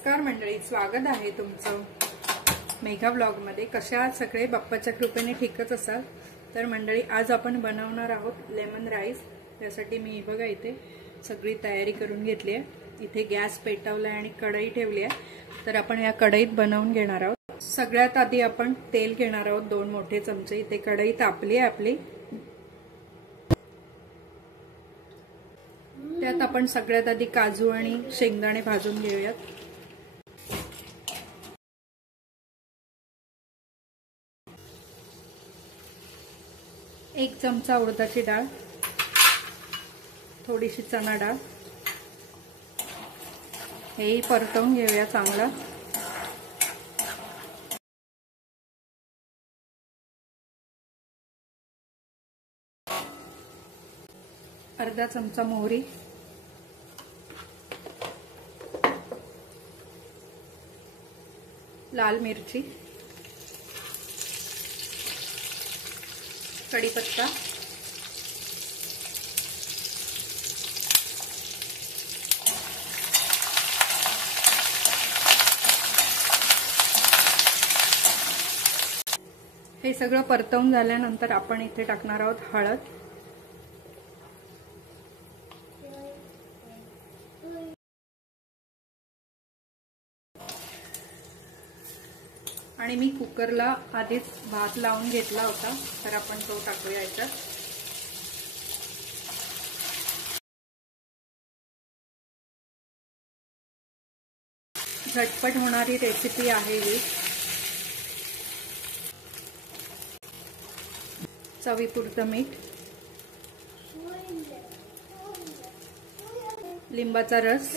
नमस्कार मंडळी, स्वागत आहे तुमचं मेघा ब्लॉगमध्ये। कशा आहात सगळे? बाप्पाच्या कृपेने ठीकच असाल तर मंडळी, आज आपण बनवणार आहोत लेमन राईस। त्यासाठी मी बघा इथे सगळी तयारी करून घेतली आहे। इथे गॅस पेटवलाय आणि कढई ठेवली आहे, तर आपण या कढईत बनवून घेणार आहोत। सगळ्यात आधी आपण तेल घेणार आहोत 2 मोठे चमचे। इथे कढई तापली आहे आपली, त्यात आपण सगळ्यात आधी काजू आणि शेंगदाणे भाजून घेऊयात। 1 चमचा उडदाची डाळ, थोडीशी चणा डाळ, हेही परतवून घेऊया चांगला। अर्धा चमचा मोहरी, लाल मिरची, कढीपत्ता, हे सगळं परतवून झाल्यानंतर आपण इथे टाकणार आहोत हळद, आणि मी कुकरला आधीच भात लावून घेतला होता, तर आपण तो टाकूया याच्यात। झटपट होणारी रेसिपी आहे ही। चवीपुरतं मीठ, लिंबाचा रस,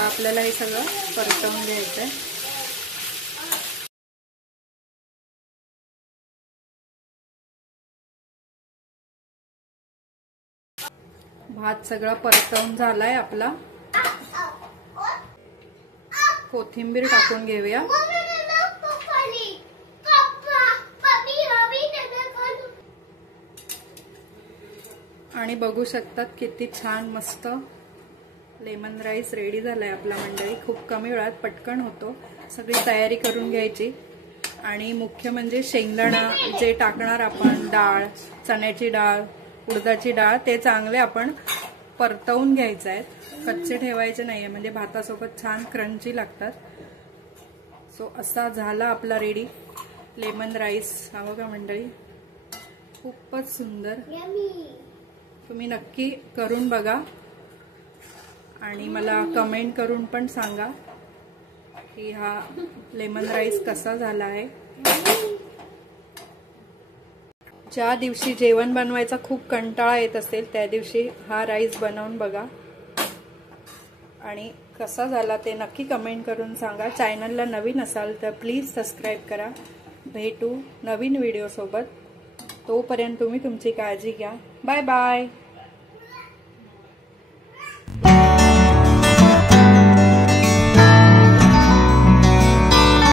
आपल्याला हे सगळं परतवून घ्यायचं आहे। भात सगळा परतवून झालाय आपला। कोथिंबीर टाकून घेऊया। आणि बघू शकतात किती छान मस्त लेमन राईस रेडी झालाय आपला मंडळी। खूप कमी वेळात पटकन होतो। सगळी तयारी करून घ्यायची। आणि मुख्य म्हणजे शेंगदाणा जे टाकणार आपण, डाळ, चण्याची डाळ, उडदाची डाळ, ते चांगले आपण परतवून घ्यायचे आहेत, कच्चे ठेवायचे नाहीये, म्हणजे भातासोबत छान क्रंची लागतात। सो असा झाला आपला रेडी लेमन राईस। हा बघा मंडळी, खूपच सुंदर। तुम्ही नक्की करून बघा आणि मला कमेंट करून पण सांगा की हा लेमन राईस कसा झाला आहे। ज्या दिवशी जेवण बनवायचा खूप कंटाळा येत असेल त्या दिवशी हा राईस बनवून बघा आणि कसा झाला ते नक्की कमेंट करून सांगा। चॅनलला नवीन असाल तर प्लीज सबस्क्राईब करा। भेटू नवीन व्हिडिओ सोबत, तोपर्यंत तुम्ही तुमची काळजी घ्या। Bye bye.